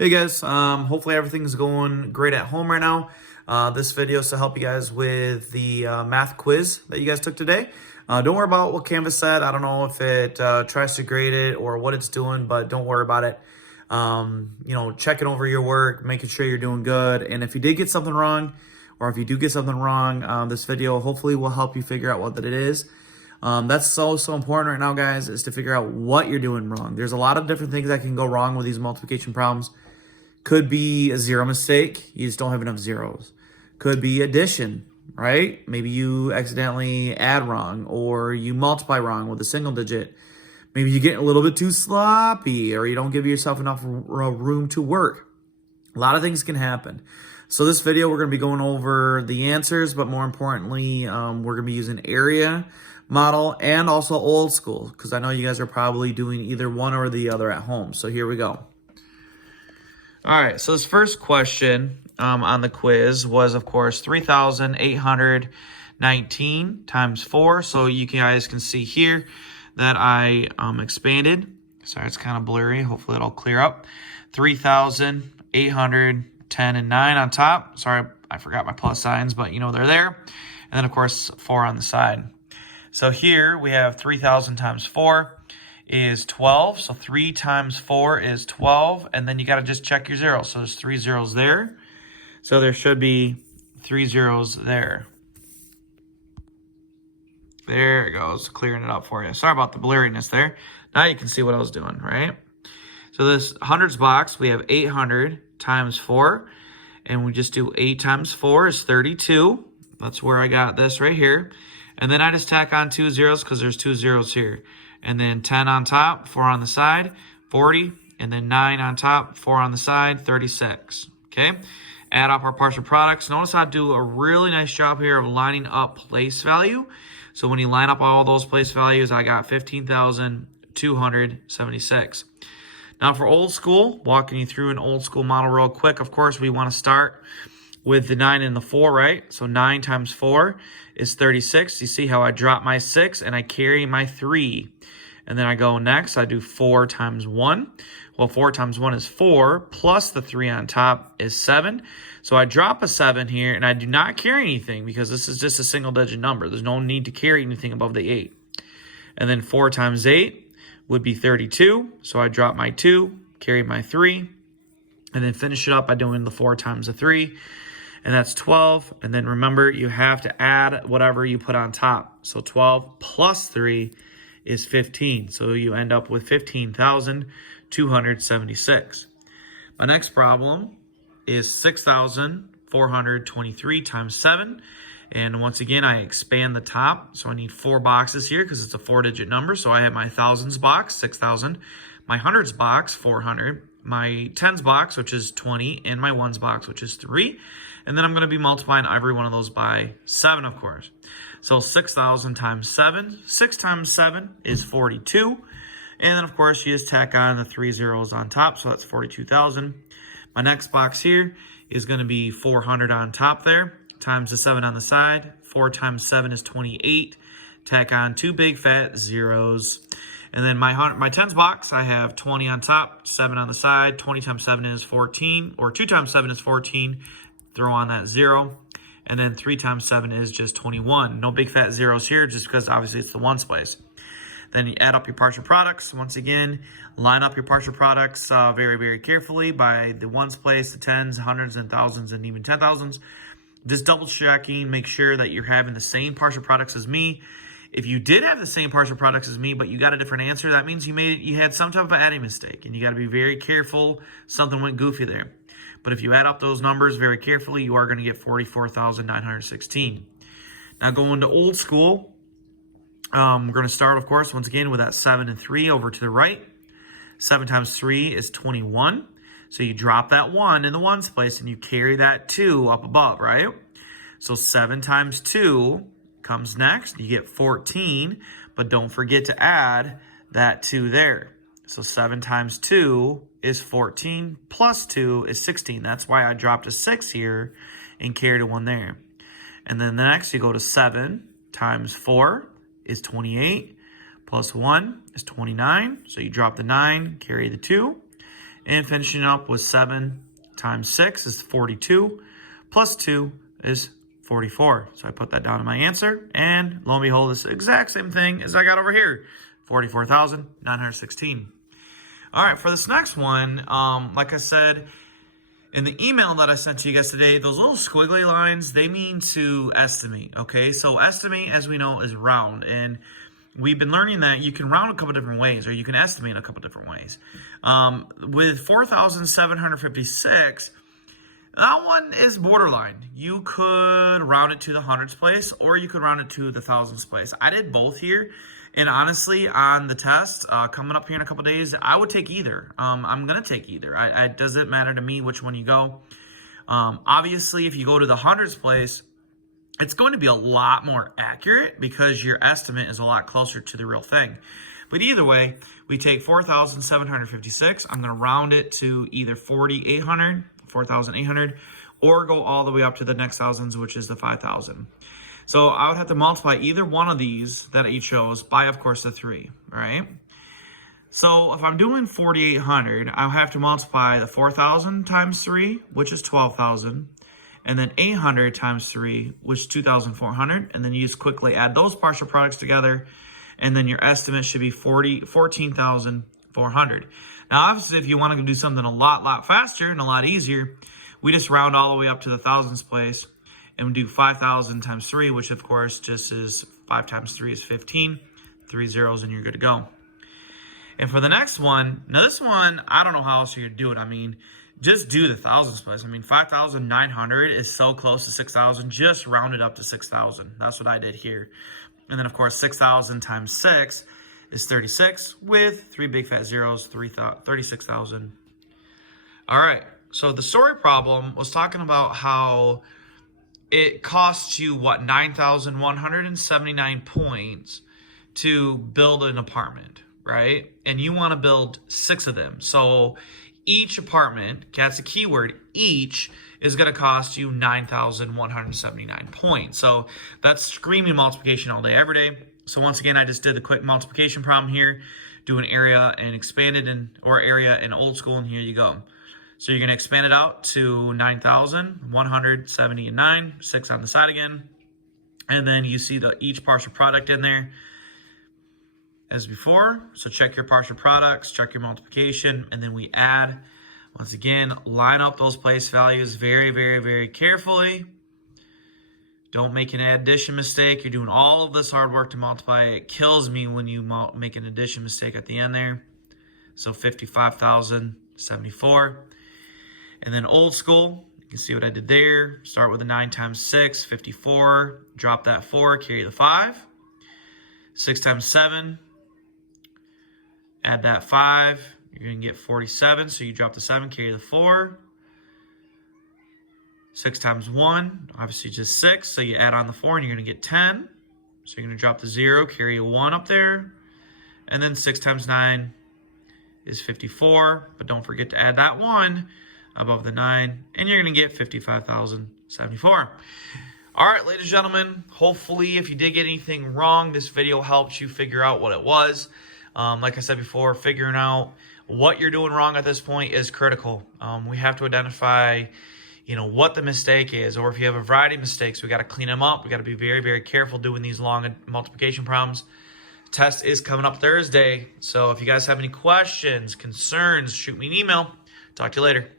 Hey guys, hopefully everything's going great at home right now. This video is to help you guys with the math quiz that you guys took today. Don't worry about what Canvas said. I don't know if it tries to grade it or what it's doing, but don't worry about it. Checking over your work, making sure you're doing good. And if you did get something wrong, or if you do get something wrong, this video hopefully will help you figure out what that it is. That's so important right now, guys, is to figure out what you're doing wrong. There's a lot of different things that can go wrong with these multiplication problems. Could be a zero mistake. You just don't have enough zeros. Could be addition, right? Maybe you accidentally add wrong or you multiply wrong with a single digit. Maybe you get a little bit too sloppy or you don't give yourself enough room to work. A lot of things can happen. So this video, we're going to be going over the answers, but more importantly, we're going to be using area model and also old school, because I know you guys are probably doing either one or the other at home. So here we go. All right, so this first question on the quiz was, of course, 3,819 times 4. So you guys can see here that I expanded. Sorry, it's kind of blurry. Hopefully it'll clear up. 3,810 and 9 on top. Sorry, I forgot my plus signs, but you know they're there. And then, of course, 4 on the side. So here we have 3,000 times 4 is 12. So 3 times 4 is 12. And then you got to just check your zeros. So there's 3 zeros there. So there should be 3 zeros there. There it goes, clearing it up for you. Sorry about the blurriness there. Now you can see what I was doing, right? So this hundreds box, we have 800 times 4. And we just do 8 times 4 is 32. That's where I got this right here. And then I just tack on 2 zeros because there's 2 zeros here. And then 10 on top, 4 on the side, 40. And then 9 on top, 4 on the side, 36. Okay? Add up our partial products. Notice I do a really nice job here of lining up place value. So when you line up all those place values, I got 15,276. Now for old school, walking you through an old school model real quick. Of course, we want to start with the 9 and the 4, right? So 9 times 4 is 36. You see how I drop my 6 and I carry my 3. And then I go next, I do 4 times 1. Well, 4 times 1 is 4, plus the 3 on top is 7. So I drop a 7 here, and I do not carry anything because this is just a single-digit number. There's no need to carry anything above the 8. And then 4 times 8 would be 32. So I drop my 2, carry my 3, and then finish it up by doing the 4 times the 3. And that's 12. And then remember, you have to add whatever you put on top. So 12 plus 3 is 15. So you end up with 15,276. My next problem is 6,423 times 7. And once again, I expand the top. So I need 4 boxes here because it's a 4-digit number. So I have my thousands box, 6,000. My hundreds box, 400. My tens box, which is 20. And my ones box, which is 3. And then I'm going to be multiplying every one of those by 7, of course. So 6,000 times 7. 6 times 7 is 42. And then, of course, you just tack on the 3 zeros on top. So that's 42,000. My next box here is going to be 400 on top there, times the 7 on the side. 4 times 7 is 28. Tack on 2 big fat zeros. And then my tens box, I have 20 on top, 7 on the side. 20 times 7 is 14, or 2 times 7 is 14. Throw on that 0. And then 3 times 7 is just 21. No big fat zeros here, just because obviously it's the ones place. Then you add up your partial products. Once again, line up your partial products very, very carefully by the ones place, the tens, hundreds, and thousands, and even 10,000s. Just double checking, make sure that you're having the same partial products as me. If you did have the same partial products as me, but you got a different answer, that means you had some type of adding mistake, and you got to be very careful. Something went goofy there. But if you add up those numbers very carefully, you are going to get 44,916. Now going to old school, we're going to start, of course, once again with that 7 and 3 over to the right. 7 times 3 is 21. So you drop that 1 in the ones place and you carry that 2 up above, right? So 7 times 2 comes next. You get 14, but don't forget to add that 2 there. So 7 times 2 is 14, plus 2 is 16. That's why I dropped a 6 here and carried a 1 there. And then the next, you go to 7 times 4 is 28, plus 1 is 29. So you drop the 9, carry the 2. And finishing up with 7 times 6 is 42, plus 2 is 44. So I put that down in my answer, and lo and behold, it's the exact same thing as I got over here, 44,916. All right, for this next one, like I said, in the email that I sent to you guys today, those little squiggly lines, they mean to estimate, okay? So estimate, as we know, is round, and we've been learning that you can round a couple different ways, or you can estimate a couple different ways. With 4,756, that one is borderline. You could round it to the hundreds place, or you could round it to the thousands place. I did both here, and honestly, on the test coming up here in a couple days, I would take either. I'm gonna take either. It doesn't matter to me which one you go. Obviously, if you go to the hundreds place, it's going to be a lot more accurate because your estimate is a lot closer to the real thing. But either way, we take 4,756. I'm going to round it to either 4,800, 4,800, or go all the way up to the next thousands, which is the 5,000. So I would have to multiply either one of these that I chose by, of course, the 3, right? So if I'm doing 4,800, I'll have to multiply the 4,000 times 3, which is 12,000. And then 800 times 3, which is 2,400. And then you just quickly add those partial products together. And then your estimate should be 14,400. Now, obviously, if you want to do something a lot faster and a lot easier, we just round all the way up to the thousands place. And we do 5,000 times 3, which, of course, just is 5 times 3 is 15. 3 zeros, and you're good to go. And for the next one, now this one, I don't know how else you could do it. I mean, just do the thousands place. I mean, 5,900 is so close to 6,000. Just round it up to 6,000. That's what I did here. And then, of course, 6,000 times 6 is 36 with 3 big fat zeros, 36,000. All right. So the story problem was talking about how it costs you, 9,179 points to build an apartment, right? And you want to build 6 of them. So each apartment, that's a keyword, each is going to cost you 9,179 points. So that's screaming multiplication all day, every day. So once again, I just did the quick multiplication problem here, do an area and expand it in, or area in old school, and here you go. So you're going to expand it out to 9,179, 6 on the side again. And then you see each partial product in there as before. So check your partial products, check your multiplication, and then we add. Once again, line up those place values very carefully. Don't make an addition mistake. You're doing all of this hard work to multiply. It kills me when you make an addition mistake at the end there. So 55,074. And then old school, you can see what I did there. Start with a 9 times 6, 54. Drop that 4, carry the 5. 6 times 7. Add that 5, you're going to get 47, so you drop the 7, carry the 4. 6 times 1, obviously just 6, so you add on the 4 and you're going to get 10. So you're going to drop the 0, carry a 1 up there. And then 6 times 9 is 54, but don't forget to add that 1 above the 9, and you're going to get 55,074. All right, ladies and gentlemen, hopefully if you did get anything wrong, this video helped you figure out what it was. Like I said before, figuring out what you're doing wrong at this point is critical. We have to identify, what the mistake is, or if you have a variety of mistakes, we got to clean them up. We got to be very careful doing these long multiplication problems. Test is coming up Thursday, so if you guys have any questions, concerns, shoot me an email. Talk to you later.